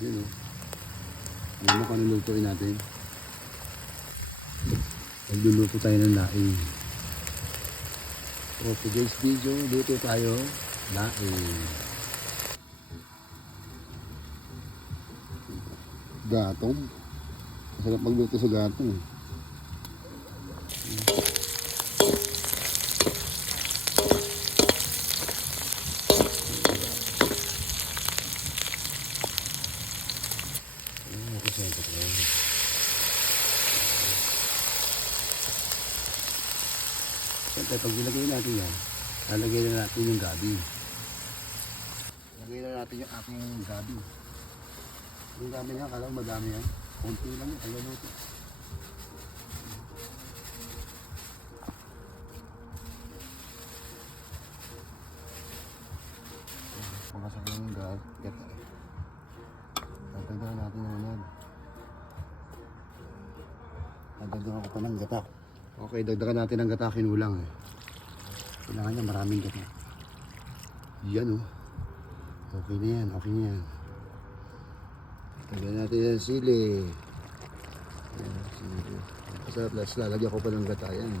Yun o. Alam mo kung anong lutuin natin. Magluluto tayo ng laing. For today's video, luto tayo laing. Gatong. Masarap magluto sa gatong. Siyempre, pag nilagay natin yan, lalagay na natin yung gabi. Lagay na natin yung aking gabi. Yung gabi niya, kala ko madami yan. Kunti lang yan, ayan ito. Pagkasak lang yung gabi. Tatagdagan natin yung yan. Tatagdagan ako pa ng gatak. Okay, dagdagan natin ng gata, kinulang eh. Kailangan niya maraming gata. Yan oh. Okay na yan, okay na yan. Dagdagan natin yung sili. Yan, sili. Masarap, lalagyan ko pa ng gata yan.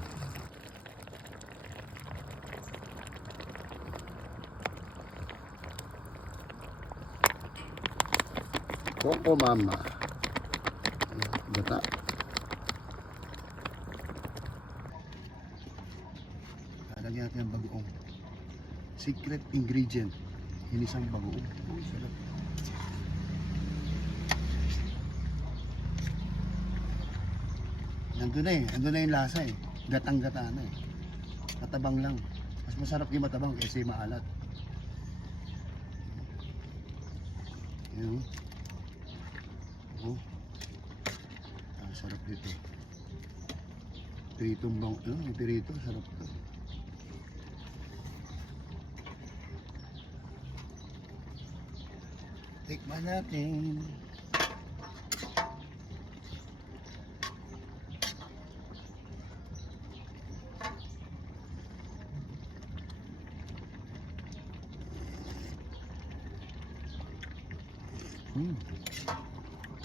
Coco mama. Gata. Lagyan natin ang bagoong. Secret ingredient. Hinisang bagoong. Uy, sarap. Nandun na eh. Nandun na yung lasa eh. Gatang-gata na eh. Matabang lang. Mas masarap yung matabang kaysa yung maalat. Yan. Oh. Ah, sarap dito. Piritong bang. Yung pirito. Sarap ito. Tikman natin.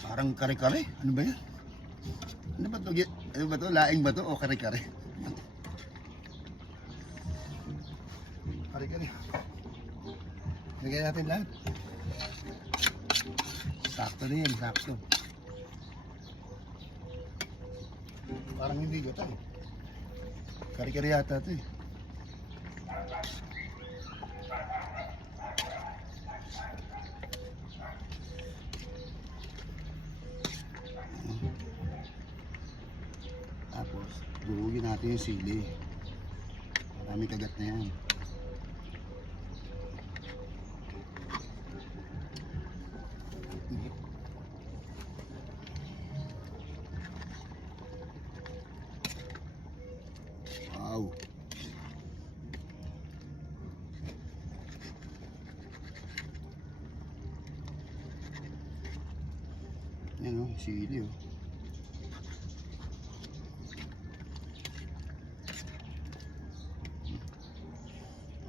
Parang kare-kare. Ano ba yan? Ano ba ito? Ano ba ito? Laing ba ito o kare-kare? Kare-kare. Lagyan natin lahat. Sakto na yan, sakto. Parang hindi gata eh. Kari-kari yata ito eh. Tapos, buhugin natin yung sili. Marami kagat na yan. Wow. Yan o, sili o.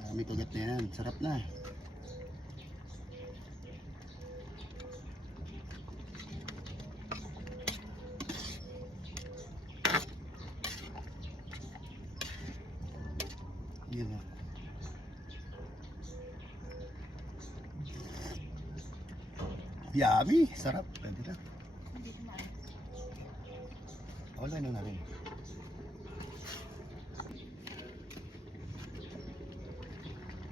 Marami kagat na yan. Sarap na. Yan o. Yummy! Sarap. Pwede na. Wala na rin.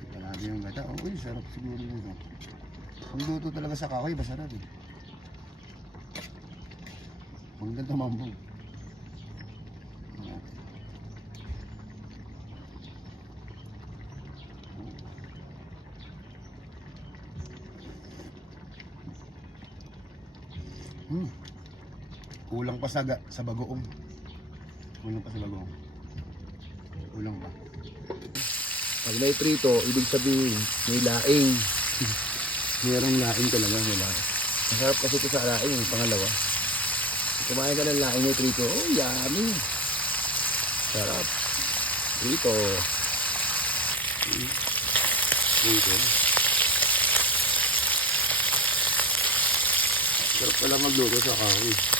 Ito natin yung gata. Uy, sarap siguro nito. Ang luto talaga sa kahoy, masarap eh. Huwag na tumambog. Kulang pa sa bagoong. Kulang pa sa bagoong. Kulang pa. Pag may prito, ibig sabihin may laing. Mayroong laing talaga, may laing. Masarap kasi ito sa laing, yung pangalawa. Kumain ka ng laing may prito. Oh, yummy. Sarap. Prito. Prito. Sarap pala magluto sa kahoy.